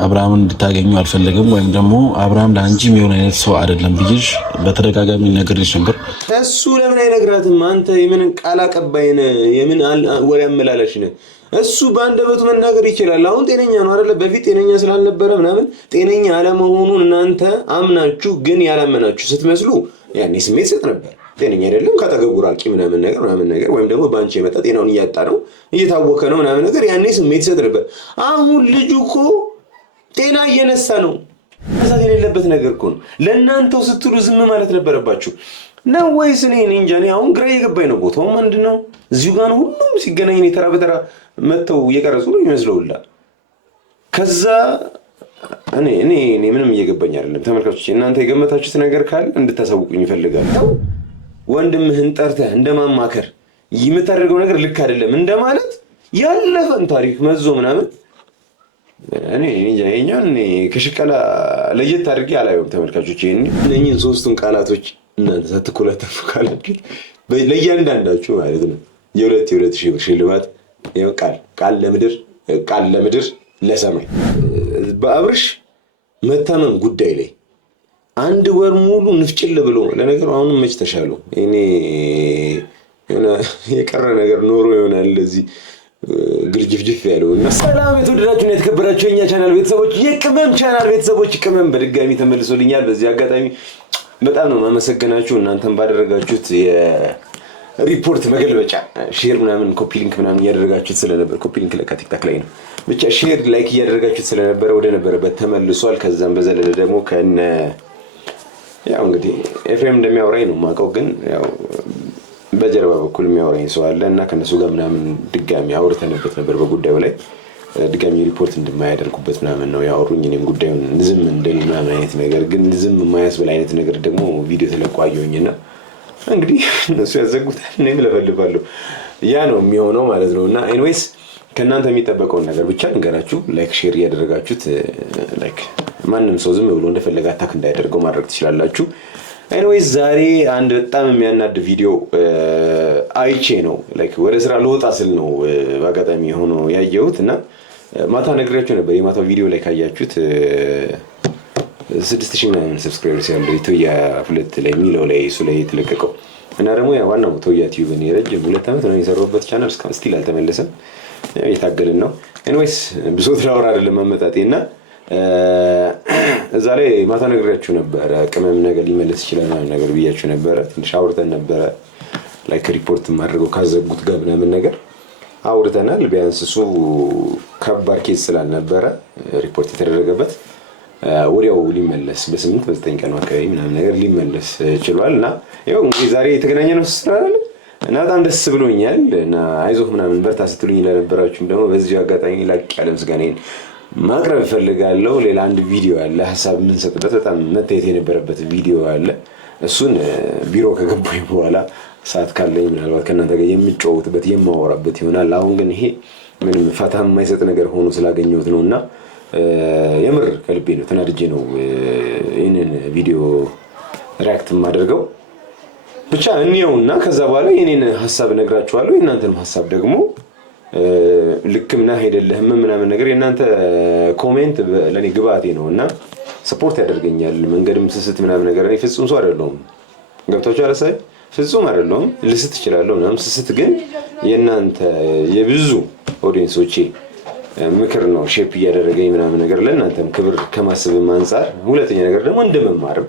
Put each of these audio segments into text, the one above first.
አብርሃምን እንድታገኙ አልፈልግም ወይም ደግሞ አብርሃም ለአንቺ የሚሆን አይነት ሰው አይደለም ብዬሽ በተደጋጋሚ ነግሬሽ ነበር። እሱ ለምን አይነግራትም? አንተ የምን ቃል አቀባይ ነህ? የምን ወሬ አመላለሽ ነህ? እሱ በአንደበቱ መናገር ይችላል። አሁን ጤነኛ ነው አይደለ? በፊት ጤነኛ ስላልነበረ ምናምን ጤነኛ አለመሆኑን እናንተ አምናችሁ ግን ያላመናችሁ ስትመስሉ ያኔ ስሜት ሰጥ ነበር። ጤነኛ አይደለም ካጠገቡ ራቂ ምናምን ነገር ወይም ደግሞ በአንቺ የመጣ ጤናውን እያጣ ነው እየታወከ ነው ምናምን ነገር ያኔ ስሜት ሰጥ ነበር። አሁን ልጁ እኮ ጤና እየነሳ ነው። መሳት የሌለበት ነገር እኮ ነው። ለእናንተው ስትሉ ዝም ማለት ነበረባችሁ ነው ወይስ? እኔ እንጃ። እኔ አሁን ግራ እየገባኝ ነው። ቦታው ምንድን ነው? እዚሁ ጋር ሁሉም ሲገናኝ ተራ በተራ መጥተው እየቀረጹ ነው ይመስለውላ። ከዛ እኔ ምንም እየገባኝ አይደለም። ተመልካቾች እናንተ የገመታችሁት ነገር ካለ እንድታሳውቁኝ ይፈልጋል። ወንድምህን ጠርተህ እንደማማከር የምታደርገው ነገር ልክ አይደለም እንደማለት ያለፈን ታሪክ መዞ ምናምን እኔ ከሽቀላ ለየት አድርጌ አላየውም። ተመልካቾች እነኝህን ሶስቱን ቃላቶች እናንተ ሳትኮላተፉ ካላችሁ ለእያንዳንዳችሁ ማለት ነው የሁለት ሺህ ብር ሽልማት ቃል ለምድር ለሰማይ በአብርሽ መታመም ጉዳይ ላይ 1 ወር ሙሉ ንፍጭል ብሎ ለነገሩ አሁንም መች ተሻለው። እኔ የቀረ ነገር ኖሮ ይሆናል ለዚህ ግርጅፍጅፍ ያለው እና ሰላም የተወደዳችሁና የተከበራችሁ የኛ ቻናል ቤተሰቦች የቅመም ቻናል ቤተሰቦች ቅመም በድጋሚ ተመልሶልኛል። በዚህ አጋጣሚ በጣም ነው ማመሰግናችሁ። እናንተም ባደረጋችሁት የሪፖርት መገልበጫ ሼር ምናምን ኮፒ ሊንክ ምናምን እያደረጋችሁት ስለነበር ኮፒ ሊንክ ለካ ቲክታክ ላይ ነው ብቻ ሼር ላይክ እያደረጋችሁት ስለነበረ ወደ ነበረበት ተመልሷል። ከዛም በዘለለ ደግሞ ያው እንግዲህ ኤፍሬም እንደሚያወራኝ ነው የማውቀው፣ ግን ያው በጀርባ በኩል የሚያወራኝ ሰው አለ እና ከነሱ ጋር ምናምን ድጋሚ አውርተንበት ነበር። በጉዳዩ ላይ ድጋሚ ሪፖርት እንደማያደርጉበት ምናምን ነው ያወሩኝ። እኔም ጉዳዩን ዝም እንደል ምናምን አይነት ነገር ግን ዝም የማያስብል አይነት ነገር ደግሞ ቪዲዮ ተለቋየሁኝና እንግዲህ እነሱ ያዘጉታል እኔም ለፈልፋለሁ። ያ ነው የሚሆነው ማለት ነው። እና ኤኒዌይስ ከእናንተ የሚጠበቀውን ነገር ብቻ እንገራችሁ። ላይክ ሼር እያደረጋችሁት ላይክ ማንም ሰው ዝም ብሎ እንደፈለገ አታክ እንዳያደርገው ማድረግ ትችላላችሁ። ኤኒዌይስ ዛሬ አንድ በጣም የሚያናድ ቪዲዮ አይቼ ነው ላይክ ወደ ስራ ልወጣ ስል ነው በአጋጣሚ ሆኖ ያየሁት እና ማታ ነግሬያችሁ ነበር። የማታው ቪዲዮ ላይ ካያችሁት 6000 ምናምን ሰብስክራይበርስ ያለው ቶያ 2 ላይ ሚለው ላይ እሱ ላይ የተለቀቀው እና ደግሞ ያ ዋናው ቶያ ቲዩብ ነው። የረጅም 2 ዓመት ነው የሰራሁበት ቻናል እስካሁን ስቲል አልተመለሰም። የታገልን ነው። ኤኒዌይስ ብሶት ላወራ አይደለም አመጣጤና እዛ ላይ ማታ ነግሬያችሁ ነበር። ቅመም ነገር ሊመለስ ይችላል ማለት ነገር ብያችሁ ነበር። ትንሽ አውርተን ነበር ላይክ ሪፖርት ማድረገው ካዘጉት ጋር ምናምን ነገር አውርተናል። ቢያንስ እሱ ከባድ ኬስ ስላልነበረ ሪፖርት የተደረገበት ወዲያው ሊመለስ በ8-9 ቀን አካባቢ ምናምን ነገር ሊመለስ ችሏል። እና ያው እንግዲህ ዛሬ የተገናኘነው ስላለ እና በጣም ደስ ብሎኛል እና አይዞህ ምናምን በርታ ስትሉኝ ለነበራችሁም ደግሞ በዚህ አጋጣሚ ላቅ ያለ ምስጋናዬን ማቅረብ ፈልጋለሁ። ሌላ አንድ ቪዲዮ አለ ሐሳብ ምን ሰጥበት በጣም መታየት የነበረበት ቪዲዮ አለ። እሱን ቢሮ ከገባኝ በኋላ ሰዓት ካለኝ ምናልባት ከእናንተ ጋር የምጫወትበት የማወራበት ይሆናል። አሁን ግን ይሄ ምንም ፋታ የማይሰጥ ነገር ሆኖ ስላገኘሁት ነውና የምር ከልቤ ነው ተናድጄ ነው ይሄንን ቪዲዮ ሪአክት የማደርገው። ብቻ እንየውና ከዛ በኋላ የኔን ሐሳብ ነግራችኋለሁ። የእናንተንም ሐሳብ ደግሞ ልክም ነህ አይደለህም ምናምን ነገር የእናንተ ኮሜንት ለኔ ግባቴ ነውና ሰፖርት ያደርገኛል። መንገድም ስስት ምናምን ነገር እኔ ፍጹም ሰው አይደለሁም። ገብታችሁ አላሳይ ፍጹም አይደለሁም። ልስት እችላለሁ ምናምን ስስት ግን የእናንተ የብዙ ኦዲየንሶቼ ምክር ነው ሼፕ እያደረገኝ ምናምን ነገር ለእናንተም ክብር ከማስብም አንፃር፣ ሁለተኛ ነገር ደግሞ እንደመማርም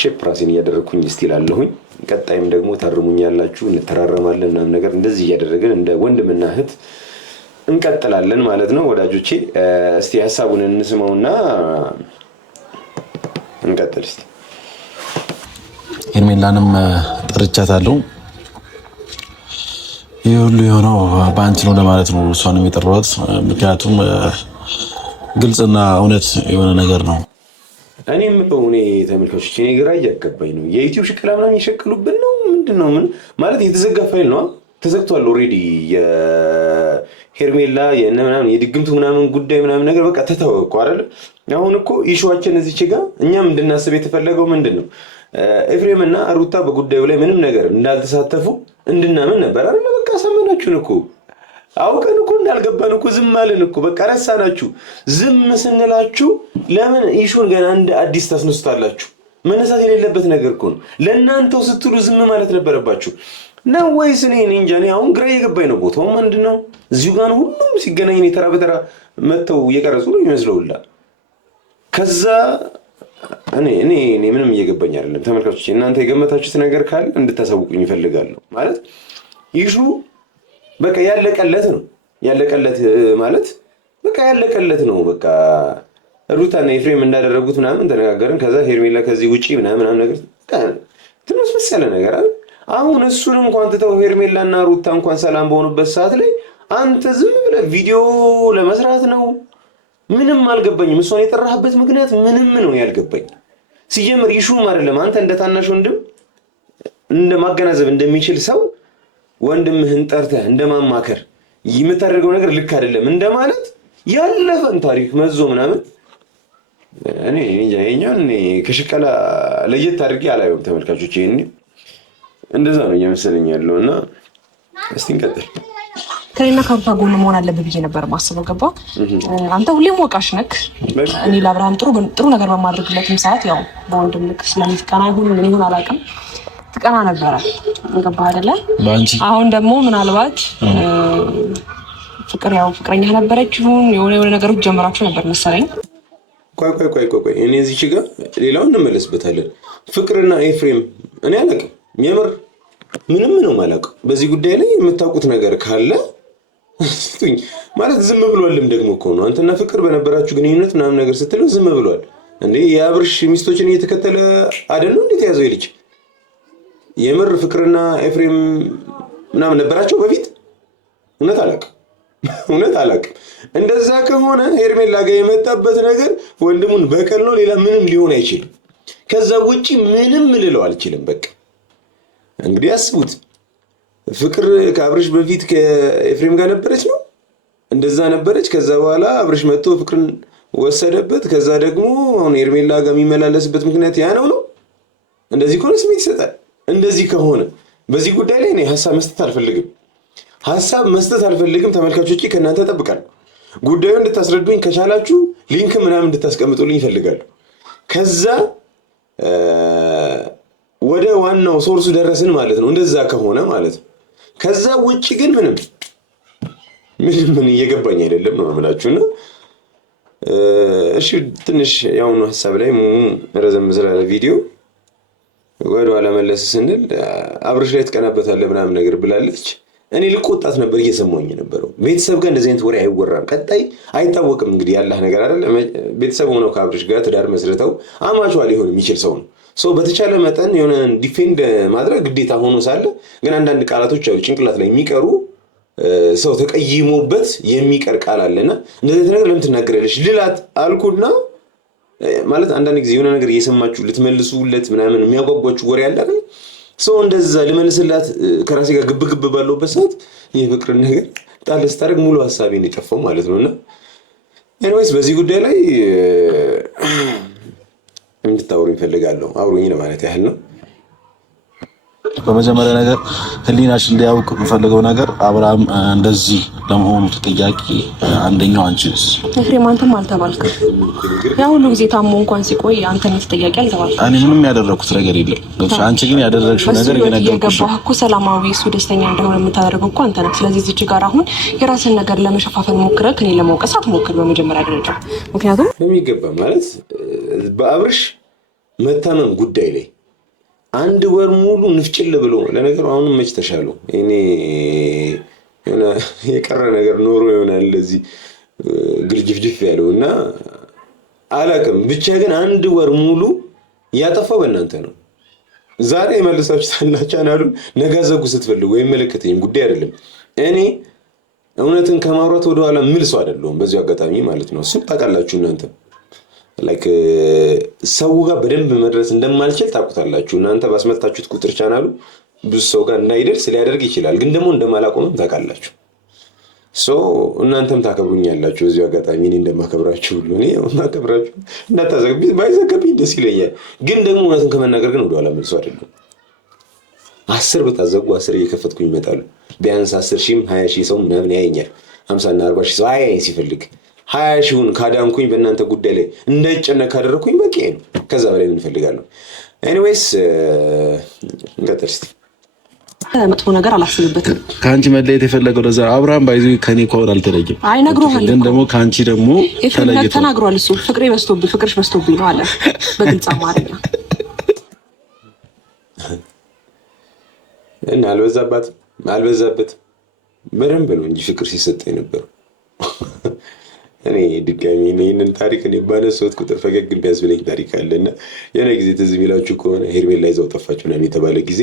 ሼፕ ራሴን እያደረኩኝ ስቲል አለሁኝ። ቀጣይም ደግሞ ታርሙኛላችሁ እንተራረማለን ምናምን ነገር እንደዚህ እያደረግን እንደ ወንድምና እህት እንቀጥላለን ማለት ነው ወዳጆቼ። እስቲ ሐሳቡን እንስማውና እንቀጥል። እስቲ ሄርሜላንም ጠርቻታለሁ። ይሄ ሁሉ የሆነው በአንቺ ነው ለማለት ነው እሷንም የጠራሁት። ምክንያቱም ግልጽና እውነት የሆነ ነገር ነው። እኔም በእውኔ ተመልካቾች እኔ ግራ እያገባኝ ነው። የዩቲዩብ ሽቅላ ምናምን እየሸቀሉብን ነው ምንድነው? ምን ማለት የተዘጋ ፋይል ነው ተዘግቷል ኦልሬዲ። የሄርሜላ ምናምን የድግምቱ ምናምን ጉዳይ ምናምን ነገር በቃ ተተወ እኮ አይደል? አሁን እኮ ኢሹዋችን እዚች ጋር እኛም እንድናስብ የተፈለገው ምንድነው ኤፍሬም እና ሩታ በጉዳዩ ላይ ምንም ነገር እንዳልተሳተፉ እንድናምን ነበር አይደል? በቃ ሰመናችሁን እኮ አውቀን እኮ እንዳልገባን እኮ ዝም አለን እኮ በቃ ረሳናችሁ። ዝም ስንላችሁ ለምን ኢሹን ገና እንደ አዲስ ታስነሱታላችሁ? መነሳት የሌለበት ነገር እኮ ነው። ለእናንተው ስትሉ ዝም ማለት ነበረባችሁ ነው ወይስ? እኔ እንጃ። እኔ አሁን ግራ እየገባኝ ነው። ቦታው ምንድን ነው? እዚሁ ጋር ሁሉም ሲገናኝ እኔ ተራ በተራ መጥተው እየቀረጹ ነው ይመስለውላ። ከዛ እኔ ምንም እየገባኝ አይደለም። ተመልካቾች እናንተ የገመታችሁት ነገር ካለ እንድታሳውቁኝ ይፈልጋለሁ። ማለት ኢሹ በቃ ያለቀለት ነው። ያለቀለት ማለት በቃ ያለቀለት ነው። በቃ ሩታና ኤፍሬም እንዳደረጉት ምናምን ተነጋገርን። ከዛ ሄርሜላ ከዚህ ውጪ ምናምን ነገር ትንሽ መሰለ ነገር አይደል? አሁን እሱንም እንኳን ትተው ሄርሜላና ሩታ እንኳን ሰላም በሆኑበት ሰዓት ላይ አንተ ዝም ብለህ ቪዲዮ ለመስራት ነው። ምንም አልገባኝም። እሷን የጠራህበት ምክንያት ምንም ነው ያልገባኝ። ሲጀምር ኢሹም አይደለም አንተ እንደ ታናሽ ወንድም እንደማገናዘብ እንደሚችል ሰው ወንድምህን ጠርተህ እንደማማከር የምታደርገው ነገር ልክ አይደለም እንደማለት ያለፈን ታሪክ መዞ ምናምን እኔ የኛን ከሽቀላ ለየት አድርጌ አላየውም። ተመልካቾች ይሄን እንደዛ ነው እየመሰለኝ ያለው እና እስቲ እንቀጥል። ከኔና ከሩታ ጎን መሆን አለብህ ብዬ ነበር ማስበው። ገባ አንተ ሁሌም ወቃሽ ነክ። እኔ ለአብርሃም ጥሩ ነገር በማድረግለትም ሰዓት ያው በወንድም ልክ ስለምትቀና ይሁን ምን ይሁን አላውቅም ትቀና ነበረ። ገባህ አይደለ? አሁን ደግሞ ምናልባት ፍቅር ያው ፍቅረኛ ነበረች ይሁን የሆነ ነገሮች ጀምራችሁ ነበር መሰለኝ። ቆይ እኔ እዚህ ጋር ሌላውን እንመለስበታለን። ፍቅርና ኤፍሬም እኔ አላውቅም። የምር ምንም ነው የማላውቀው። በዚህ ጉዳይ ላይ የምታውቁት ነገር ካለ ስጡኝ። ማለት ዝም ብሏልም ደግሞ እኮ ነው። አንተና ፍቅር በነበራችሁ ግንኙነት ምናምን ነገር ስትለው ዝም ብሏል እንዴ? የአብርሽ ሚስቶችን እየተከተለ አይደል ነው እንዴት ያዘው ይልች? የምር ፍቅርና ኤፍሬም ምናምን ነበራቸው በፊት? እውነት አላውቅም። እንደዛ ከሆነ ሄርሜላ ጋር የመጣበት ነገር ወንድሙን በቀል ነው፣ ሌላ ምንም ሊሆን አይችልም። ከዛ ውጪ ምንም ልለው አልችልም። በቃ እንግዲህ አስቡት። ፍቅር ከአብርሽ በፊት ከኤፍሬም ጋር ነበረች ነው እንደዛ ነበረች። ከዛ በኋላ አብርሽ መጥቶ ፍቅርን ወሰደበት። ከዛ ደግሞ አሁን ሄርሜላ ጋር የሚመላለስበት ምክንያት ያ ነው። እንደዚህ ከሆነ ስሜት ይሰጣል። እንደዚህ ከሆነ በዚህ ጉዳይ ላይ እኔ ሀሳብ መስጠት አልፈልግም። ተመልካቾቼ ከእናንተ እጠብቃለሁ። ጉዳዩ እንድታስረዱኝ ከቻላችሁ ሊንክ ምናምን እንድታስቀምጡልኝ ይፈልጋሉ። ከዛ ወደ ዋናው ሶርሱ ደረስን ማለት ነው። እንደዛ ከሆነ ማለት ነው። ከዛ ውጪ ግን ምን እየገባኝ አይደለም ነው የምላችሁና እሺ ትንሽ ያውኑ ሐሳብ ላይ ረዘም ስላለ ቪዲዮ ወደ ኋላ መለስ ስንል አብርሽ ላይ ትቀናበታለህ ምናምን ነገር ብላለች። እኔ ልቆጣት ነበር እየሰማኝ ነበረው። ቤተሰብ ጋር እንደዚህ አይነት ወሬ አይወራም። ቀጣይ አይታወቅም እንግዲህ ያላህ ነገር አይደል። ቤተሰብ ሆነው ከአብርሽ ጋር ትዳር መስርተው አማቿ ሊሆን የሚችል ሰው ነው። ሰው በተቻለ መጠን የሆነ ዲፌንድ ማድረግ ግዴታ ሆኖ ሳለ ግን አንዳንድ ቃላቶች አሉ ጭንቅላት ላይ የሚቀሩ ሰው ተቀይሞበት የሚቀር ቃል አለና እንደዚህ ነገር ለምን ትናገራለሽ ልላት አልኩና ማለት አንዳንድ ጊዜ የሆነ ነገር እየሰማችሁ ልትመልሱለት ምናምን የሚያጓጓችሁ ወሬ አለ አይደል? ሰው እንደዛ ልመልስላት ከራሴ ጋር ግብግብ ባለውበት ሰዓት የፍቅርን ነገር ጣል ስታደርግ ሙሉ ሀሳቤን የጠፋው ማለት ነውና ኤኒዌይስ በዚህ ጉዳይ ላይ እንድታወሩኝ እፈልጋለሁ። አውሩኝ ለማለት ያህል ነው። በመጀመሪያ ነገር ህሊናችን እንዲያውቅ የምፈልገው ነገር አብርሃም እንደዚህ ለመሆኑ ተጠያቂ አንደኛው አንቺ ነሽ። ኤፍሬም አንተም አልተባልክም። ያ ሁሉ ጊዜ ታሞ እንኳን ሲቆይ አንተ ነህ ተጠያቂ አልተባልክም። እኔ ምንም ያደረኩት ነገር የለም። አንቺ ግን ያደረግሽው ነገር የገባህ እኮ ሰላማዊ እሱ ደስተኛ እንደሆነ የምታደርገው እኮ አንተ ነህ። ስለዚህ እዚህ ጋር አሁን የራስን ነገር ለመሸፋፈን ሞክረህ እኔ ለመውቀስ አትሞክር በመጀመሪያ ደረጃ። ምክንያቱም የሚገባ ማለት በአብርሽ መታመም ጉዳይ ላይ አንድ ወር ሙሉ ንፍጭል ብሎ ለነገሩ አሁንም መች ተሻለው። እኔ የቀረ ነገር ኖሮ ይሆናል እንደዚህ ግርጅፍጅፍ ያለውና አላውቅም። ብቻ ግን አንድ ወር ሙሉ ያጠፋው በእናንተ ነው። ዛሬ መልሳችሁ ታናቻናሉን ነገ ዘጉ ስትፈልጉ ወይ መልእክተኝ ጉዳይ አይደለም። እኔ እውነትን ከማውራት ወደ ኋላ ምልሰው አይደለም። በዚህ አጋጣሚ ማለት ነው እሱም ታውቃላችሁ እናንተ ላይክ ሰው ጋር በደንብ መድረስ እንደማልችል ታውቁታላችሁ። እናንተ ባስመጣችሁት ቁጥር ቻናሉ ብዙ ሰው ጋር እንዳይደርስ ሊያደርግ ይችላል። ግን ደግሞ እንደማላቆምም ታውቃላችሁ። እናንተም ታከብሩኛላችሁ። እዚሁ አጋጣሚ እኔ እንደማከብራችሁ ሁሉ እኔ ማከብራችሁ እንዳታዘግቢ ባይዘገብኝ ደስ ይለኛል። ግን ደግሞ እውነትን ከመናገር ግን ወደኋላ መልሶ አይደለም። 10 ብታዘጉ 10 እየከፈትኩኝ ይመጣሉ። ቢያንስ 10 ሺህም 20 ሺህ ሰው ምናምን ያየኛል። 50 እና 40 ሺህ ሰው አያየኝ ሲፈልግ 20 ሺውን ካዳንኩኝ በእናንተ ጉዳይ ላይ እንዳይጨነቅ ካደረኩኝ በቂ ነው። ከዛ በላይ ምን ፈልጋለሁ? ኤኒዌይስ እንቀጥል እስቲ። መጥፎ ነገር አላስብበትም። ካንቺ መለየት የፈለገው ለዛ አብርሃም ባይዙ ከኔ ኮር አልተለየም። አይ ነግሮሃል፣ ግን ደግሞ ካንቺ ደግሞ ተለየተ ተናግሯል። እሱ ፍቅርሽ በዝቶብኝ ነው አለ በግልጽ አማርኛ። እና አልበዛበትም በደንብ ነው እንጂ ፍቅር ሲሰጠኝ ነበር። እኔ ድጋሚ ይሄንን ታሪክ እኔ ባነሳሁት ቁጥር ፈገግ ቢያስብለኝ ታሪክ አለና የሆነ ጊዜ ትዝ የሚላችሁ ከሆነ ሄርሜላ ይዛው ጠፋች ምናምን የተባለ ጊዜ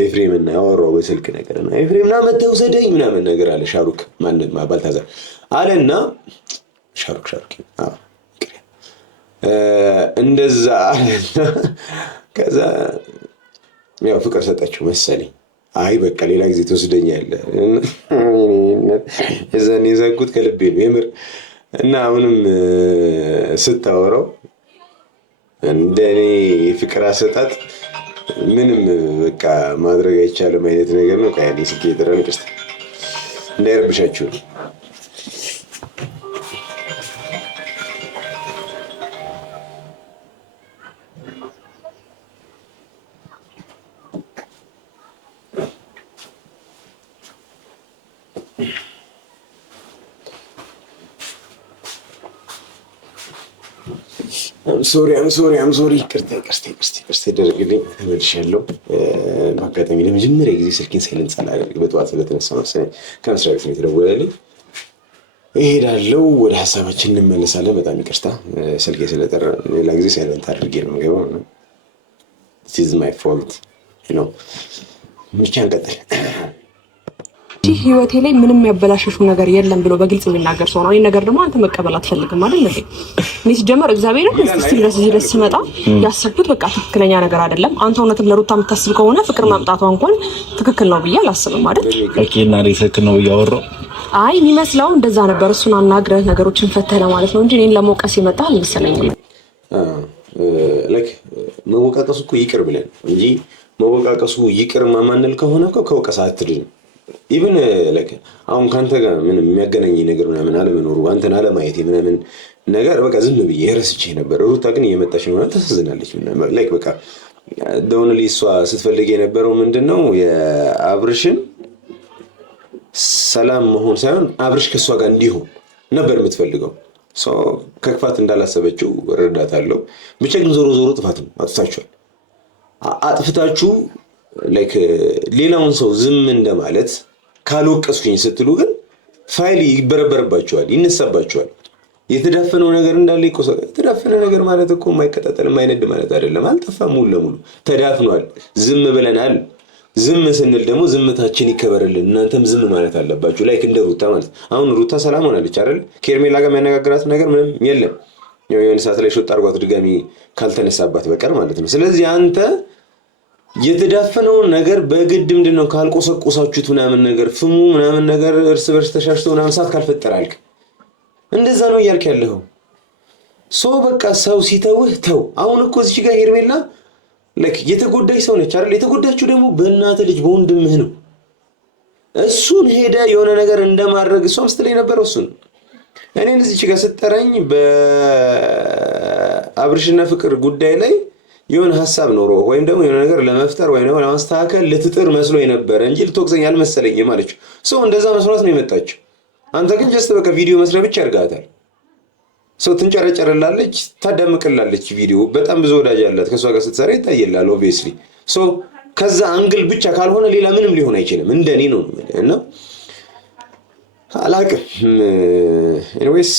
ኤፍሬም እና ያወራው በስልክ ነገር እና ኤፍሬም ና መተው ሰደኝ ምናምን ነገር አለ። ሻሩክ ማንነት ባልታዛር አለና ሻሩክ እንደዛ አለና ከዛ ያው ፍቅር ሰጣችሁ መሰለኝ። አይ በቃ ሌላ ጊዜ ትወስደኛለህ እዛኔ የዛጉት ከልቤ ነው የምር። እና አሁንም ስታወራው እንደኔ ፍቅር አሰጣጥ ምንም በቃ ማድረግ አይቻልም አይነት ነገር ነው። ካያኔ ስልክ እየጠራን ቅስት እንዳይረብሻችሁ ነው። አም ሶሪ ይቅርታ ደርግልኝ። ተመልሻለሁ። በአጋጣሚ ለመጀመሪያ ጊዜ ስልኬን ሳይለንት ሳላደርግ በጠዋት ስለተነሳ መሰለኝ ከመስሪያ ቤት ነው የተደወለልኝ። እሄዳለሁ። ወደ ሀሳባችን እንመለሳለን። በጣም ይቅርታ ስልኬ ስለጠራ ሌላ ጊዜ ሳይለንት አድርጌ ነው የምገባው። this is my fault ብቻ እንቀጥል። ህይወቴ ላይ ምንም ያበላሸሽው ነገር የለም ብሎ በግልጽ የሚናገር ሰው ነው። ይሄን ነገር ደግሞ አንተ መቀበል አትፈልግም አይደል እንዴ? እኔ ሲጀመር እግዚአብሔር ድረስ ስመጣ ያሰብኩት በቃ ትክክለኛ ነገር አይደለም። አንተ እውነትም ለሩታ የምታስብ ከሆነ ፍቅር ማምጣቷ እንኳን ትክክል ነው ብዬ አላስብም አይደል? ኦኬና ትክክል ነው እያወራሁ አይ የሚመስለው እንደዛ ነበር። እሱን አናግረህ ነገሮችን ፈተህ ለማለት ነው እንጂ እኔን ለመውቀስ የመጣ አልመሰለኝም። ላይክ መወቃቀሱ እኮ ይቅር ብለን እንጂ መወቃቀሱ ይቅር ማማንል ከሆነ እኮ ከወቀሳ አትድንም። ኢቭን ላይክ አሁን ካንተ ጋር ምንም የሚያገናኝ ነገር ምናምን አለመኖሩ አንተን አለማየት ምናምን ነገር በቃ ዝም ብዬ ረስቼ ነበር። ሩታ ግን እየመጣች ነው ማለት ተሰዝናለች ምናምን ላይክ በቃ ደውንሊ እሷ ስትፈልግ የነበረው ምንድነው የአብርሽን ሰላም መሆን ሳይሆን አብርሽ ከሷ ጋር እንዲሆን ነበር የምትፈልገው። ሶ ከክፋት እንዳላሰበችው እረዳታለሁ። ብቻ ግን ዞሮ ጥፋት ነው። አጥፍታችሁ ላይክ ሌላውን ሰው ዝም እንደማለት ካልወቀስኩኝ ስትሉ ግን ፋይል ይበረበርባቸዋል፣ ይነሳባቸዋል። የተዳፈነው ነገር እንዳለ ይቆሰል። የተዳፈነ ነገር ማለት እኮ የማይቀጣጠል የማይነድ ማለት አይደለም። አልጠፋም፣ ሙሉ ለሙሉ ተዳፍኗል። ዝም ብለናል። ዝም ስንል ደግሞ ዝምታችን ይከበርልን። እናንተም ዝም ማለት አለባችሁ። ላይክ እንደ ሩታ ማለት አሁን ሩታ ሰላም ሆናለች አይደል? ከኤርሜላ ጋር የሚያነጋግራት ነገር ምንም የለም። የሆነ ሰዓት ላይ ሾጥ አድርጓት ድጋሚ ካልተነሳባት በቀር ማለት ነው። ስለዚህ አንተ የተዳፈነውን ነገር በግድ ምንድነው ካልቆሰቆሳችሁት ምናምን ነገር ፍሙ ምናምን ነገር እርስ በርስ ተሻሽቶ ምናምን ሰዓት ካልፈጠራልክ እንደዛ ነው እያልክ ያለው። ሶ በቃ ሰው ሲተውህ ተው። አሁን እኮ እዚህ ጋር ሄርሜላ ለክ የተጎዳች ሰው ነች አይደል? የተጎዳችው ደግሞ በእናተ ልጅ በወንድምህ ነው። እሱን ሄደ የሆነ ነገር እንደማድረግ እሷም ስትለኝ ነበር። እሱን እኔን እዚህ ጋር ስትጠራኝ በአብርሽና ፍቅር ጉዳይ ላይ የሆነ ሐሳብ ኖሮ ወይም ደግሞ የሆነ ነገር ለመፍጠር ወይም ደግሞ ለማስተካከል ልትጥር መስሎ የነበረ እንጂ ልትወቅሰኝ አልመሰለኝም አለችው። ሰው እንደዛ መስሏት ነው የመጣችው። አንተ ግን ጀስት በቃ ቪዲዮ መስሪያ ብቻ አድርጋታል። ሰው ትንጨረጨርላለች፣ ታዳምቅላለች። ቪዲዮ በጣም ብዙ ወዳጅ አላት፣ ከሷ ጋር ስትሰራ ይታየላል ኦብቪየስሊ። ሶ ከዛ አንግል ብቻ ካልሆነ ሌላ ምንም ሊሆን አይችልም። እንደኔ ነው እና አላቅም። ኤኒዌይስ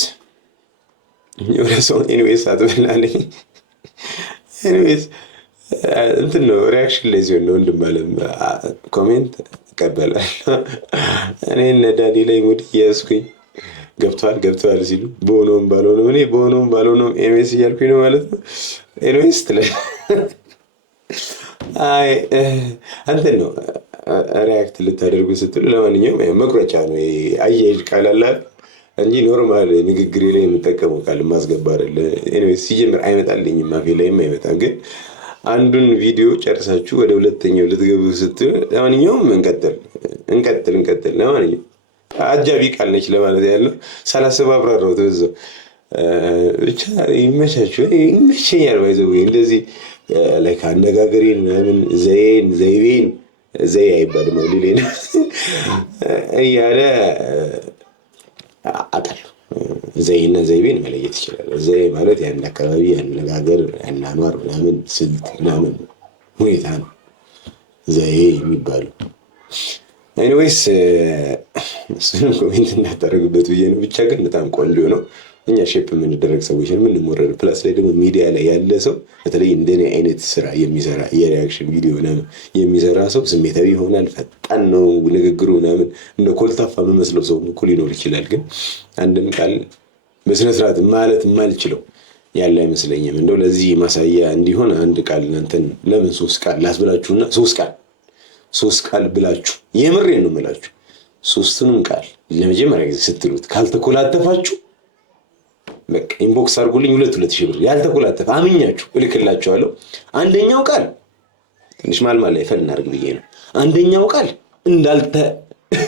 የሆነ ሰው ኤኒዌይስ አትበላለኝ። ኤኒዌይስ እንትን ነው ሪያክሽን ላይ ሲሆን ነው እንደማለም ኮሜንት ይቀበላል። እኔ እነ ዳኒ ላይ ሙድ እያስኩኝ ገብቷል ሲሉ በሆነውም ባልሆነውም እኔ በሆነውም ባልሆነውም ኤምኤስ እያልኩኝ ነው ማለት ነው። ኤኒዌይስ አይ አንተን ነው ሪያክት ልታደርጉ ስትሉ ለማንኛውም መቁረጫ ነው አያይዥ ቃል አለ እንጂ ኖርማል ንግግሬ ላይ የምጠቀመው ቃል ማስገባ አይደለ። ኤኒዌይስ ሲጀምር አይመጣልኝም አፌ ላይም አይመጣም። ግን አንዱን ቪዲዮ ጨርሳችሁ ወደ ሁለተኛው ልትገቡ ስትሉ ለማንኛውም እንቀጥል። ለማንኛውም አጃቢ ቃል ነች ለማለት ያለው ሳላስብ አብራራሁት በዛው። ብቻ ይመቻችሁ። ይመቸኛል ባይዘው እንደዚህ ላይክ አነጋገሬን ምናምን ዘይቤን ዘይ አይባልም ሊሌን እያለ አውቃለሁ። ዘይና ዘይቤን መለየት ይችላል። ዘይ ማለት ያን አካባቢ ያነጋገር ያናኗር ምናምን ስልት ምናምን ሁኔታ ነው ዘይ የሚባለው። ኤኒዌይስ እሱን ኮሜንት እንዳታደርግበት ብዬ ነው። ብቻ ግን በጣም ቆንጆ ነው። እኛ ሼፕ የምንደረግ ሰዎች ነን የምንሞረድ። ፕላስ ላይ ደግሞ ሚዲያ ላይ ያለ ሰው በተለይ እንደኔ አይነት ስራ የሚሰራ የሪያክሽን ቪዲዮ ምናምን የሚሰራ ሰው ስሜታዊ ይሆናል። ፈጣን ነው ንግግሩ ምናምን። እንደ ኮልታፋ የምመስለው ሰው እኮ ሊኖር ይችላል። ግን አንድም ቃል በስነ ስርዓት ማለት የማልችለው ያለ አይመስለኝም። እንደው ለዚህ ማሳያ እንዲሆን አንድ ቃል እናንተን ለምን 3 ቃል ላስብላችሁና 3 ቃል ብላችሁ የምሬን ነው የምላችሁ 3ቱንም ቃል ለመጀመሪያ ጊዜ ስትሉት ካልተኮላተፋችሁ በቃ ኢንቦክስ አድርጉልኝ 2 ሺህ ብር ያልተኮላተፈ አምኛችሁ እልክላችኋለሁ። አንደኛው ቃል ትንሽ ማልማል ላይ ፈን እናድርግ ብዬ ነው። አንደኛው ቃል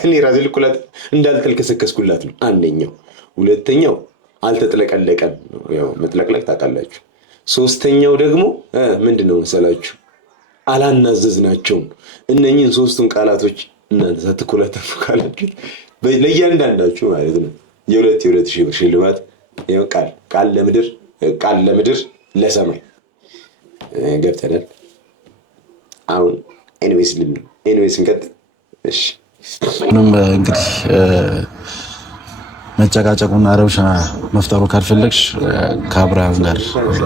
እኔ ራሴ ልኮላተፍ እንዳልተልከሰከስኩላት ነው አንደኛው። ሁለተኛው አልተጥለቀለቀም፣ ያው መጥለቅለቅ ታውቃላችሁ። ሶስተኛው ደግሞ ምንድነው መሰላችሁ አላናዘዝናቸውም። እነኚህን 3ቱን ቃላቶች እናንተ ሳትኮላተፉ ካላችሁ ለእያንዳንዳችሁ ማለት ነው የ2 ሺህ ብር ሽልማት። ያው ቃል ለምድር ለሰማይ ገብተናል። አሁን ኤኒዌይስ እንቀጥል። እሺ ምንም እንግዲህ መጨቃጨቁና ረብሻ መፍጠሩ ካልፈለግሽ ከአብርሃም ጋር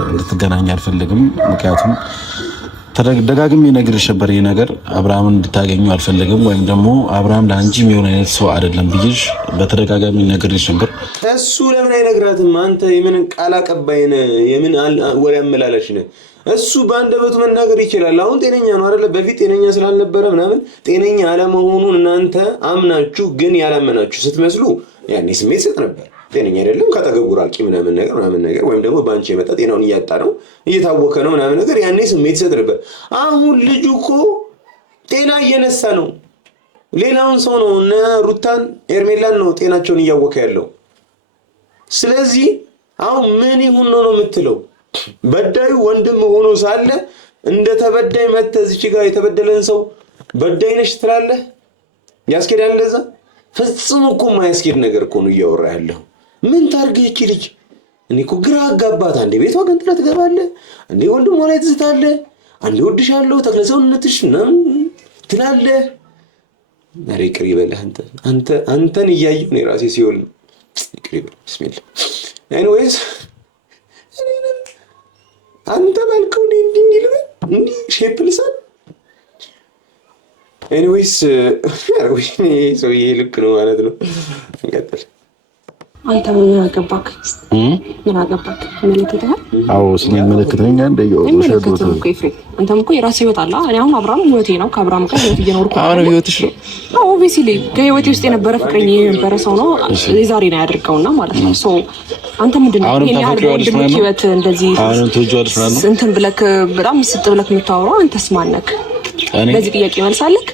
እንድትገናኝ አልፈልግም። ምክንያቱም ደጋግሜ ነግሬሽ ነበር ይሄ ነገር አብርሃምን እንድታገኙ አልፈልግም፣ ወይም ደግሞ አብርሃም ለአንቺ የሚሆን አይነት ሰው አይደለም ብዬሽ በተደጋጋሚ ነግሬሽ ነበር። እሱ ለምን አይነግራትም? አንተ የምን ቃል አቀባይ ነህ? የምን ወሬ አመላላሽ ነህ? እሱ በአንደበቱ መናገር ይችላል። አሁን ጤነኛ ነው አይደለ? በፊት ጤነኛ ስላልነበረ ምናምን ጤነኛ አለመሆኑን እናንተ አምናችሁ ግን ያላመናችሁ ስትመስሉ ያኔ ስሜት ሰጥ ነበር። ጤነኛ አይደለም ካጠገቡ ራቂ ምናምን ነገር ወይም ደግሞ በአንቺ የመጣ ጤናውን እያጣ ነው እየታወከ ነው ምናምን ነገር ያኔ ስሜት ሰጥ ነበር። አሁን ልጁ እኮ ጤና እየነሳ ነው። ሌላውን ሰው ነው እነ ሩታን ኤርሜላን ነው ጤናቸውን እያወከ ያለው። ስለዚህ አሁን ምን ይሁን ነው የምትለው? በዳዩ ወንድም ሆኖ ሳለ እንደ ተበዳይ መተህ እዚህ ጋር የተበደለን ሰው በዳይ ነሽ ትላለህ? ያስኬዳል? እንደዛ ፍጹም እኮ የማያስኬድ ነገር እኮ ነው እያወራ ያለው። ምን ታርግ ይቺ ልጅ? እኔ እኮ ግራ አጋባት። አንዴ ቤቷ ገንጥላ ትገባለህ፣ አንዴ ወንድሟ ላይ ትዝታለህ፣ አንዴ ወድሻለሁ ተክለሰውነትሽ ምናምን ትላለህ። ኧረ ይቅር ይበልህ አንተን እያየሁ ነው ራሴ ሲሆን ይቅር ይበል። ቢስሚላህ ኤኒዌይስ አንተ ባልከው እንዲህ ሼፕ ልሳን ኤኒዌይስ ሰውዬ ልክ ነው ማለት ነው። እንቀጥል። አንተ ምን አገባክ? ምን አገባክ? መለከተህ? አዎ ስለሚመለከተኝ አንተም እኮ የራስህ ህይወት አለ። እኔ አሁን አብርሃም ህይወቴ ነው። ከአብርሃም ጋር ህይወት እየኖርኩ ነው። አሁን ህይወትሽ ነው? አዎ ኦብቪስሊ ከህይወቴ ውስጥ የነበረ ፍቅረኛ የነበረ ሰው ነው። የዛሬ ነው ያደርገውና ማለት ነው። ሶ አንተ ምንድነው የኔ ህይወት እንደዚህ አሁን ትወጂዋለሽ ማለት ነው? እንትን ብለክ በጣም ምስጥ ብለክ የምታወራው አንተስ ማነክ? ለዚህ ጥያቄ መልሳለክ?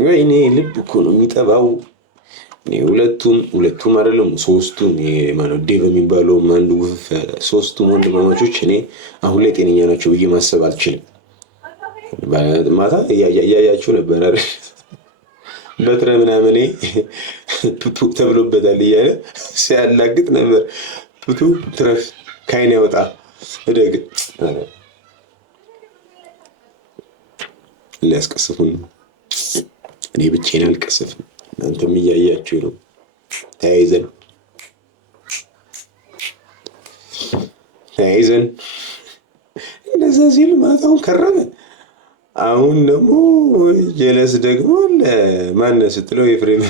ወይኔ ልብ እኮ ነው የሚጠባው። ሁለቱም አይደለም 3ቱም የማነው ዴቭ የሚባለው አንዱ ውፍ 3ቱም ወንድማማቾች እኔ አሁን ላይ ጤነኛ ናቸው ብዬ ማሰብ አልችልም። ማታ እያያችሁ ነበር አይደል? በትረ ምናምን ቱቱ ተብሎበታል እያለ ሲያላግጥ ነበር። ቱቱ ትረፍ ካይን ያወጣ እደግ ሊያስቀስፉን። እኔ ብቻዬን አልቀስፍም፣ እናንተም እያያችሁ ነው። ተያይዘን እንደዛ ሲል ማታውን ከረመ። አሁን ደግሞ ጀለስ ደግሞ ለማነው ስትለው ኤፍሬም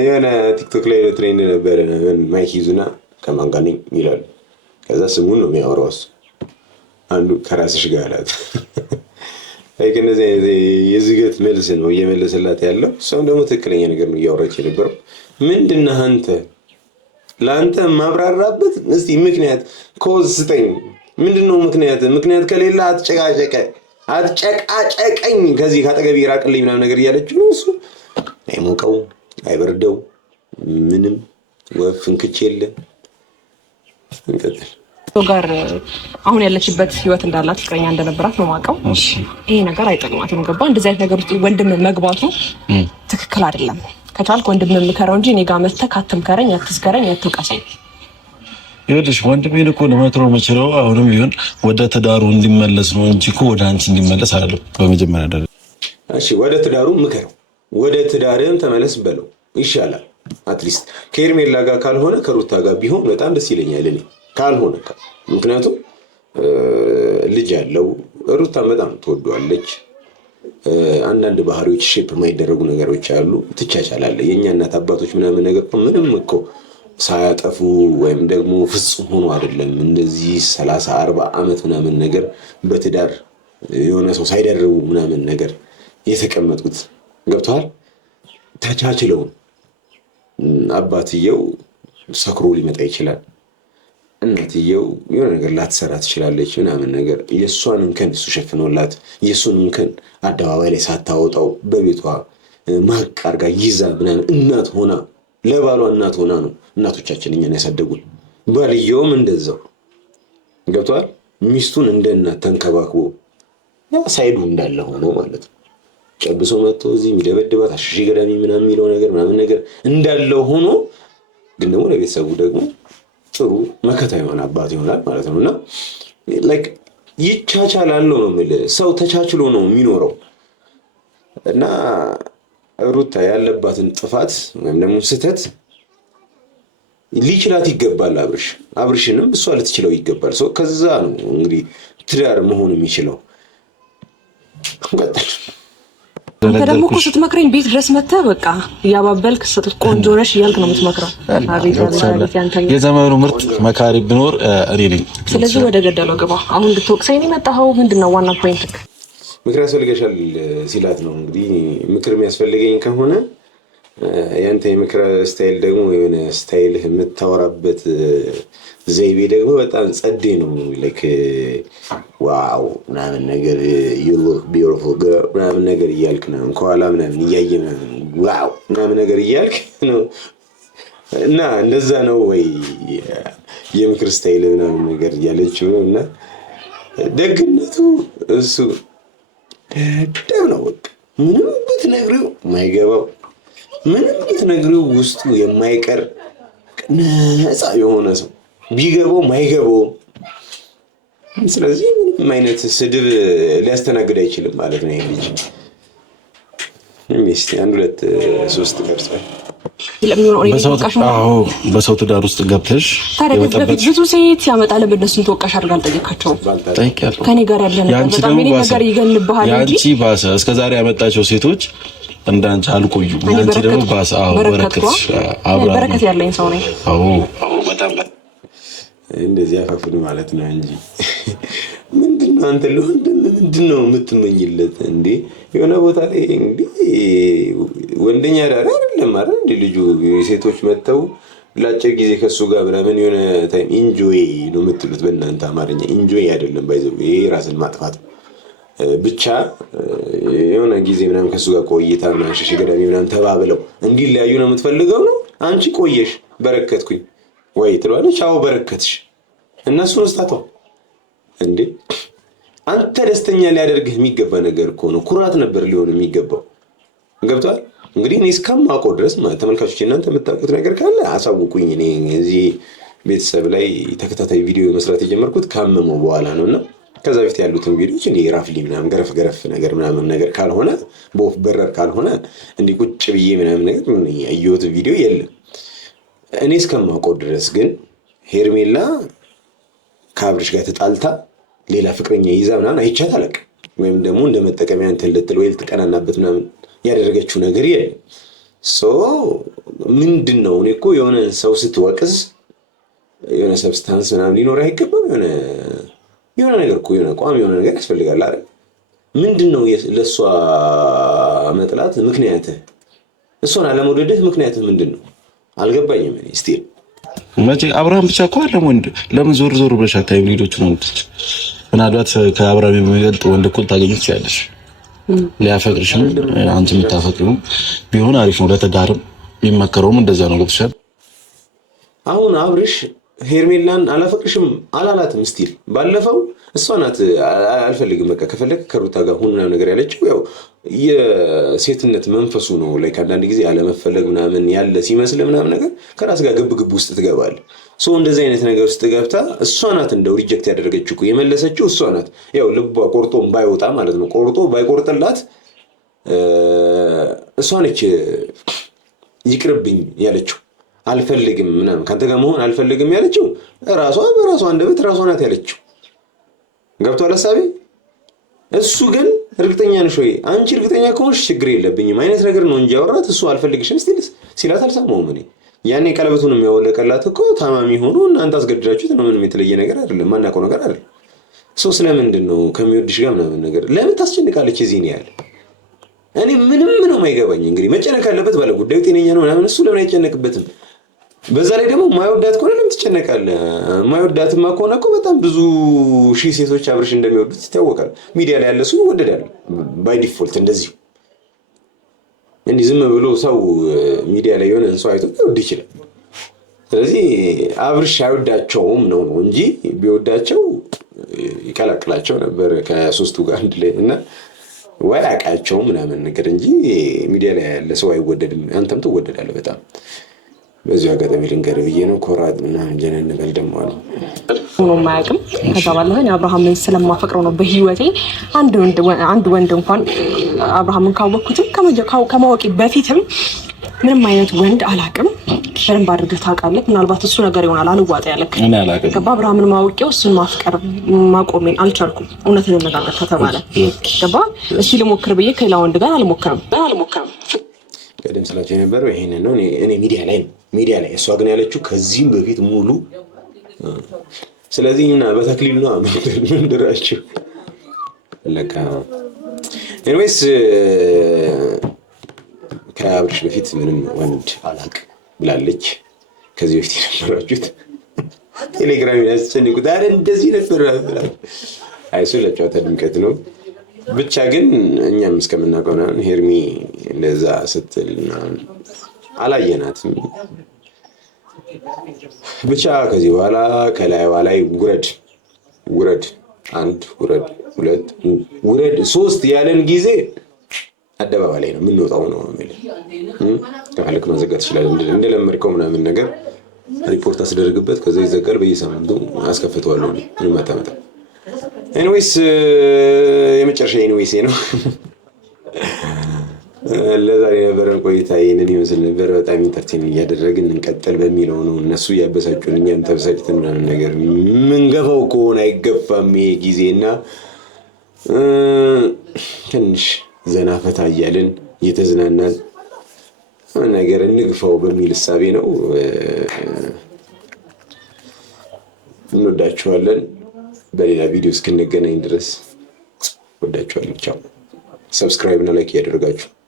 የሆነ ቲክቶክ ላይ ነው ትሬንድ ነበረ። ማይክ ይዙና ከማን ጋር ነኝ ይላሉ። ከዛ ስሙን ነው የሚያወራው እሱ። አንዱ ከራስሽ ጋር አላት። ከነዚህ የዝገት መልስ ነው እየመለሰላት ያለው። እሷም ደግሞ ትክክለኛ ነገር ነው እያወራች የነበረው። ምንድነው አንተ ለአንተ ማብራራበት እስቲ ምክንያት ኮዝ ስጠኝ። ምንድነው ምክንያት ከሌላ አትጨቃጨቀ። አትጨቃጨቀኝ ከዚህ ካጠገቤ ራቅልኝ ምናምን ነገር እያለች ነው። እሱ አይሞቀው አይበርደው ምንም ወፍንክች የለ እንቀጥል ጋር አሁን ያለችበት ህይወት እንዳላት ፍቅረኛ እንደነበራት ነው የማውቀው። ይሄ ነገር አይጠቅማትም። ገባ እንደዚህ አይነት ነገር ውስጥ ወንድም መግባቱ ትክክል አይደለም። ከቻልክ ወንድም ምከረው እንጂ እኔ ጋር መተህ አትምከረኝ፣ አትዝከረኝ፣ አትውቀሰኝ። ይኸውልሽ ወንድሜን እኮ ለመክረው የምችለው አሁንም ቢሆን ወደ ትዳሩ እንዲመለስ ነው እንጂ እኮ ወደ አንቺ እንዲመለስ አይደለም። በመጀመሪያ ደረጃ እሺ፣ ወደ ትዳሩ ምከረው፣ ወደ ትዳርም ተመለስ በለው ይሻላል። አትሊስት ከኤርሜላ ጋር ካልሆነ ከሩታ ጋር ቢሆን በጣም ደስ ይለኛል እኔ ካልሆነ ምክንያቱም ልጅ ያለው ሩታ በጣም ትወዷለች። አንዳንድ ባህሪዎች ሼፕ የማይደረጉ ነገሮች አሉ። ትቻቻላለህ። የእኛ እናት አባቶች ምናምን ነገር ምንም እኮ ሳያጠፉ ወይም ደግሞ ፍጹም ሆኖ አይደለም እንደዚህ 30-40 ዓመት ምናምን ነገር በትዳር የሆነ ሰው ሳይደርቡ ምናምን ነገር የተቀመጡት ገብተዋል። ተቻችለው አባትየው ሰክሮ ሊመጣ ይችላል። እናትየው የሆነ ነገር ላትሰራ ትችላለች ምናምን ነገር የእሷን እንከን እሱ ሸፍኖላት የእሱን እንከን አደባባይ ላይ ሳታወጣው በቤቷ ማቅ አድርጋ ይዛ ምናምን እናት ሆና ለባሏ እናት ሆና ነው እናቶቻችን እኛን ያሳደጉን። ባልየውም እንደዛው ገብቷል። ሚስቱን እንደ እናት ተንከባክቦ ያ ሳይዱ እንዳለ ሆኖ ማለት ነው። ጨብሶ መጥቶ እዚህ የሚደበድባት አሽሺ ገዳሚ ምናምን የሚለው ነገር ምናምን ነገር እንዳለው ሆኖ ግን ደግሞ ለቤተሰቡ ደግሞ ጥሩ መከታ የሆነ አባት ይሆናል ማለት ነው። እና ላይክ ይቻቻላል ነው የምልህ። ሰው ተቻችሎ ነው የሚኖረው። እና ሩታ ያለባትን ጥፋት ወይም ደግሞ ስህተት ሊችላት ይገባል። አብርሽንም እሷ ልትችለው ይገባል። ሰው ከዛ ነው እንግዲህ ትዳር መሆን የሚችለው። አንተ ደግሞ እኮ ስትመክረኝ ቤት ድረስ መተህ በቃ እያባበልክ ቆንጆ ነሽ እያልክ ነው የምትመክረው። የዘመኑ ምርጥ መካሪ ቢኖር እኔ ነኝ። ስለዚህ ወደ ገደለው ግባ። አሁን እንድትወቅሰኝ የመጣኸው ምንድን ነው? ዋና ፖይንት ምክር ያስፈልገሻል ሲላት ነው እንግዲህ። ምክር የሚያስፈልገኝ ከሆነ ያንተ የምክር ስታይል ደግሞ የሆነ ስታይልህ የምታወራበት ዘይቤ ደግሞ በጣም ጸዴ ነው። ላይክ ዋው ምናምን ነገር you look beautiful girl ምናምን ነገር እያልክ ነው። ከኋላ ምናምን እያየ ምናምን ዋው ምናምን ነገር እያልክ ነው። እና እንደዛ ነው ወይ የምክር ስታይል ምናምን ነገር እያለችው ነው። እና ደግነቱ እሱ ደም ነው። በቃ ምንም ብትነግሪው ማይገባው ምንም ብትነግሪው ውስጡ የማይቀር ነፃ የሆነ ሰው ቢገባው ማይገባው። ስለዚህ ምንም አይነት ስድብ ሊያስተናግድ አይችልም ማለት ነው። ይሄ ልጅ ሚስት 1-2-3 ቀርጿል። በሰው ትዳር ውስጥ ገብተሽ ብዙ ሴት ያመጣል። በእነሱን ተወቃሽ አድርጋ አልጠየካቸውም። ከኔ ጋር ያለ በጣም እኔ ነገር ይገንብሃል እንጂ ያንቺ ባሰ። እስከዛሬ ያመጣቸው ሴቶች እንዳንቺ አልቆዩም። ያንቺ ደግሞ ባሰ። በረከት ያለኝ ሰው ነኝ። በጣም እንደዚህ አፋፍን ማለት ነው እንጂ ምንድነው አንተ ለወንድም ምንድነው የምትመኝለት እንዴ? የሆነ ቦታ ላይ እንግዲህ ወንደኛ ዳር አይደለም አይደል እንዴ? ልጁ ሴቶች መተው ለአጭር ጊዜ ከሱ ጋር ምናምን የሆነ ታይም ኢንጆይ ነው የምትሉት በእናንተ አማርኛ። ኢንጆይ አይደለም ባይዘው፣ ይሄ ራስን ማጥፋት ብቻ። የሆነ ጊዜ ምናምን ከሱ ጋር ቆይታ ምናምን ሸሽ ገዳሚ ምናምን ተባብለው እንዲለያዩ ነው የምትፈልገው ነው። አንቺ ቆየሽ በረከትኩኝ ወይ ትሏለች። አዎ በረከትሽ። እነሱን ውስጣቷ እንዴ አንተ ደስተኛ ሊያደርግህ የሚገባ ነገር እኮ ነው። ኩራት ነበር ሊሆን የሚገባው። ገብቷል። እንግዲህ እኔ እስከማውቀው ድረስ ተመልካቾች እናንተ የምታውቁት ነገር ካለ አሳውቁኝ። እኔ እዚህ ቤተሰብ ላይ ተከታታይ ቪዲዮ መስራት የጀመርኩት ካመመው በኋላ ነውና ከዛ በፊት ያሉትን ቪዲዮዎች እንዲህ ራፍሊ ምናምን ገረፍ ነገር ምናምን ነገር ካልሆነ በወፍ በረር ካልሆነ እንዲህ ቁጭ ብዬ ምናምን ነገር ያየሁት ቪዲዮ የለም። እኔ እስከማውቀው ድረስ ግን ሄርሜላ ከአብርሽ ጋር ተጣልታ ሌላ ፍቅረኛ ይዛ ምናምን አይቻት አላውቅም። ወይም ደግሞ እንደ መጠቀሚያ እንትን ልትል ወይ ልትቀናናበት ምናምን ያደረገችው ነገር የለም። ምንድን ነው? እኔ እኮ የሆነ ሰው ስትወቅስ የሆነ ሰብስታንስ ምናምን ሊኖር አይገባም። የሆነ ነገር እኮ የሆነ ቋሚ የሆነ ነገር ያስፈልጋል አይደል? ምንድን ነው ለእሷ መጥላት ምክንያትህ? እሷን አለመውደድህ ምክንያትህ ምንድን ነው? አልገባኝም። እኔ እስቲ መቼ አብርሃም ብቻ እኮ አለ ወንድ ለምን ዞር ብለሽ አታይም? ሌሎቹ ነው ምናልባት ከአብርሃም የሚበልጥ ወንድ እኩል ታገኝ ትችላለሽ። ሊያፈቅርሽም አንቺ የምታፈቅሪው ቢሆን አሪፍ ነው። ለተዳርም የሚመከረውም እንደዛ ነው። ገብቶሻል? አሁን አብርሽ ሄርሜላን አላፈቅርሽም አላላትም። ስቲል ባለፈው እሷ ናት አልፈልግም በቃ ከፈለክ ከሩታ ጋር ሁሉ ነገር ያለችው ያው የሴትነት መንፈሱ ነው። ላይ አንዳንድ ጊዜ አለመፈለግ ምናምን ያለ ሲመስል ምናምን ነገር ከራስ ጋር ግብ ውስጥ ትገባል። ሶ እንደዚህ አይነት ነገር ውስጥ ገብታ እሷ ናት እንደው ሪጀክት ያደረገችው እኮ የመለሰችው እሷ ናት። ያው ልቧ ቆርጦ ባይወጣ ማለት ነው። ቆርጦ ባይቆርጥላት እሷ ነች ይቅርብኝ ያለችው። አልፈልግም ምናምን ካንተ ጋር መሆን አልፈልግም ያለችው ራሷ በራሷ አንደበት ራሷ ናት ያለችው። ገብቷል ሐሳቤ? እሱ ግን እርግጠኛ ነሽ ወይ? አንቺ እርግጠኛ ከሆንሽ ችግር የለብኝም አይነት ነገር ነው እንጂ ያወራት እሱ አልፈልግሽም ሲላት አልሰማሁም እኔ። ያኔ ቀለበቱን የሚያወለቀላት እኮ ታማሚ ሆኖ እናንተ አስገድዳችሁት ነው። ምንም የተለየ ነገር አይደለም፣ ማናውቀው ነገር አይደለም። ሰው ስለምንድን ነው ከሚወድሽ ጋር ምናምን ነገር ለምን ታስጨንቃለች? እዚህ ነው ያለ እኔ ምንም ነው የማይገባኝ። እንግዲህ መጨነቅ አለበት ባለ ጉዳዩ ጤነኛ ነው ምናምን፣ እሱ ለምን አይጨነቅበትም? በዛ ላይ ደግሞ ማይወዳት ከሆነ ለምን ትጨነቃለህ? ማይወዳትማ ከሆነ እኮ በጣም ብዙ ሺህ ሴቶች አብርሽ እንደሚወዱት ይታወቃል። ሚዲያ ላይ ያለ ሰው ይወደዳል ባይ ዲፎልት እንደዚሁ። እንዲህ ዝም ብሎ ሰው ሚዲያ ላይ የሆነ ሰው አይቶ ሊወድ ይችላል። ስለዚህ አብርሽ አይወዳቸውም ነው እንጂ ቢወዳቸው ይቀላቅላቸው ነበር ከሶስቱ ጋር አንድ ላይ እና ወይ አቃቸው ምናምን ነገር እንጂ ሚዲያ ላይ ያለ ሰው አይወደድም። አንተም ትወደዳለህ በጣም። በዚህ አጋጣሚ ልንገር ብዬ ነው። ኮራት ምናምን ጀነን ነገር ደግሞ አለ ሆኖ ማያውቅም። ከዛ ባለፈ አብርሃምን ስለማፈቅረው ነው በህይወቴ አንድ ወንድ እንኳን አብርሃምን ካወቅኩትም ከማወቂ በፊትም ምንም አይነት ወንድ አላውቅም። በደንብ አድርገህ ታውቃለህ። ምናልባት እሱ ነገር ይሆናል አልዋጣ ያለክ ገባ። አብርሃምን ማወቂው እሱን ማፍቀር ማቆሜን አልቻልኩም። እውነት ለመናገር ከተባለ ገባ። እስኪ ልሞክር ብዬ ከሌላ ወንድ ጋር አልሞክርም። ቀደም ስላቸው የነበረው ይሄንን ነው። እኔ ሚዲያ ላይ እሷ ግን ያለችው ከዚህም በፊት ሙሉ። ስለዚህ እና በተክሊል ነው ምንድራችሁ ለካ። ኤኒዌይስ ከአብርሽ በፊት ምንም ወንድ አላቅ ብላለች። ከዚህ በፊት የነበራችሁት ቴሌግራም ያስጨንቁት አረ እንደዚህ ነበር። አይሱ ለጨዋታ ድምቀት ነው ብቻ። ግን እኛም እስከምናውቀው ነው ሄርሚ እንደዛ ስትል አላየናትም። ብቻ ከዚህ በኋላ ከላይዋ ላይ ውረድ 1 ውረድ 2 ውረድ 3 ያለን ጊዜ አደባባይ ላይ ነው የምንወጣው ነው ማለት ከፈለክ መዘጋት ይችላል። እንደለመድከው ምናምን ነገር ሪፖርት አስደርግበት ከዛ ይዘጋል። በየሳምንቱ አስከፍተዋለሁ ምንም አታመጣ። ኤኒዌይስ የመጨረሻ ኤኒዌይስ ነው። ለዛሬ የነበረን ቆይታ ይሄንን ይመስል ነበር። በጣም ኢንተርቴን እያደረግን እንቀጥል በሚለው ነው። እነሱ ያበሳጩን እኛም ተበሳጭተን ምናምን ነገር ምንገፋው ከሆነ አይገፋም ይሄ ጊዜና ትንሽ ዘና ፈታ እያልን እየተዝናናን ነገር እንግፋው በሚል እሳቤ ነው። እንወዳችኋለን። በሌላ ቪዲዮ እስክንገናኝ ድረስ ወዳችኋለሁ። ቻው። ሰብስክራይብ እና ላይክ ያደርጋችሁ